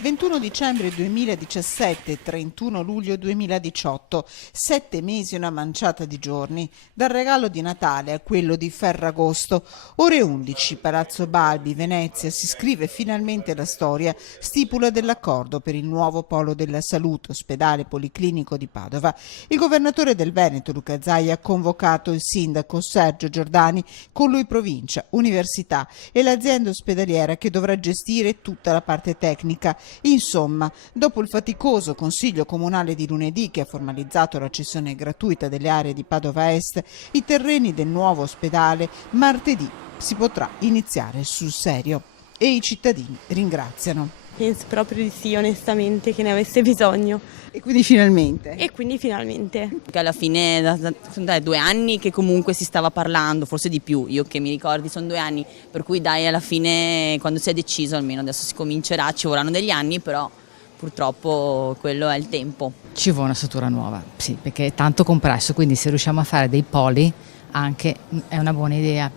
21 dicembre 2017, 31 luglio 2018, 7 mesi e una manciata di giorni, dal regalo di Natale a quello di Ferragosto. Ore 11, Palazzo Balbi, Venezia, si scrive finalmente la storia, stipula dell'accordo per il nuovo polo della salute, ospedale policlinico di Padova. Il governatore del Veneto, Luca Zaia, ha convocato il sindaco Sergio Giordani, con lui provincia, università e l'azienda ospedaliera che dovrà gestire tutta la parte tecnica. Insomma, dopo il faticoso Consiglio Comunale di lunedì che ha formalizzato la cessione gratuita delle aree di Padova Est, i terreni del nuovo ospedale, martedì si potrà iniziare sul serio e i cittadini ringraziano. Penso proprio di sì, onestamente, che ne avesse bisogno. E quindi finalmente? E quindi finalmente. Che alla fine sono dai 2 anni che comunque si stava parlando, forse di più, io che mi ricordi sono 2 anni, per cui dai alla fine quando si è deciso, almeno adesso si comincerà, ci vorranno degli anni, però purtroppo quello è il tempo. Ci vuole una struttura nuova, sì, perché è tanto compresso, quindi se riusciamo a fare dei poli anche è una buona idea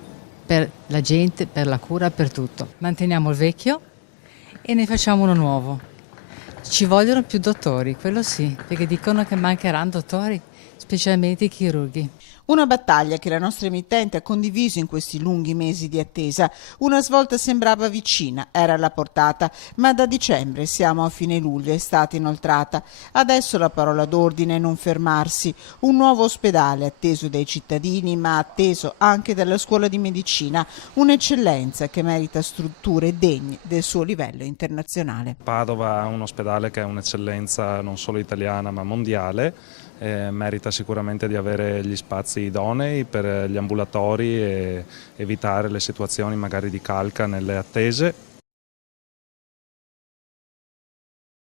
per la gente, per la cura, per tutto. Manteniamo il vecchio e ne facciamo uno nuovo. Ci vogliono più dottori, quello sì, perché dicono che mancheranno dottori, specialmente i chirurghi. Una battaglia che la nostra emittente ha condiviso in questi lunghi mesi di attesa. Una svolta sembrava vicina, era alla portata, ma da dicembre siamo a fine luglio, è stata inoltrata. Adesso la parola d'ordine è non fermarsi. Un nuovo ospedale atteso dai cittadini, ma atteso anche dalla scuola di medicina. Un'eccellenza che merita strutture degne del suo livello internazionale. Padova ha un ospedale che è un'eccellenza non solo italiana ma mondiale. Merita sicuramente di avere gli spazi idonei per gli ambulatori e evitare le situazioni magari di calca nelle attese.